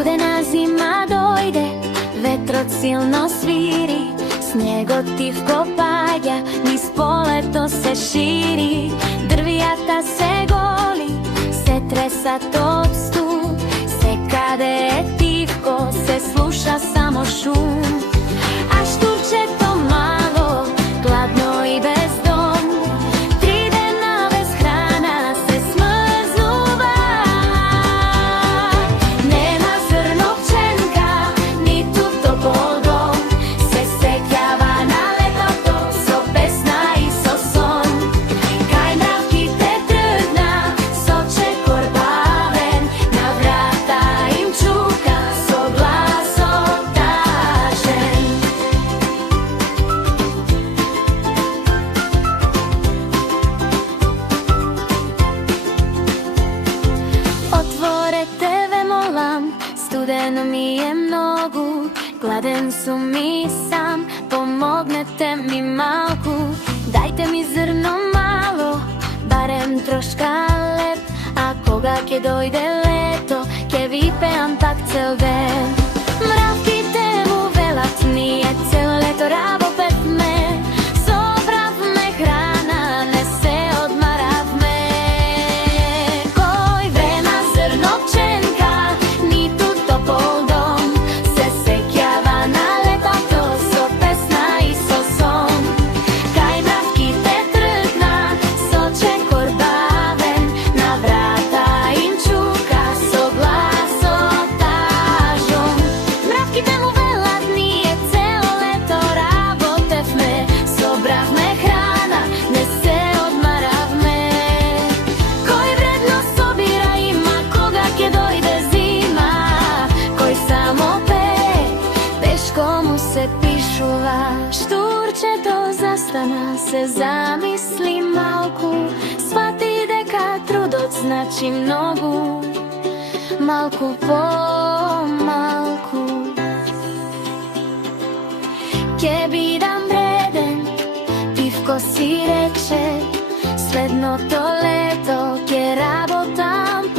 Студена зима дојде, ветрот силно свири, снегот тивко паѓа, низ полето се шири. Дрвијата се голи, се тресат од студ, секаде е тивко, се слуша само шум. А штурчето мало, гладно и без дом, 3 дена без храна се смрзнува. Нема зрновченка, ниту топол дом, се сеќава на летото со песна и со сон. Кај мравките тргна со чекор бавен, на врата им чука со гласот тажен. Отворете ве молам, студено ми е многу, гладен сум и сам, помогнете ми малку. Дајте ми зрно мало, барем трошка леп, а кога ќе дојде лето, ќе ви пеам так цел ден. Мравките му велат, ние цел лето раво певме, собравме храна, не се одмаравме. Кој врема зрновченка, ниту топол дом, се сеќава на летото со песна и со сон. Кај мравките тргна со чекор бавен, на врата им чука со гласот тажон. Мравките му велат, ние цело лето работевме, собравме храна, не се одмаравме. Кој вредно собира има кога ќе дојде зима, кој само пее, тешко му се пишува. Штурчето застана, се замисли малку, свати дека трудот значи многу, малку по малку. Ќе бидам вреден, тивко си рече, следното лето ќе работам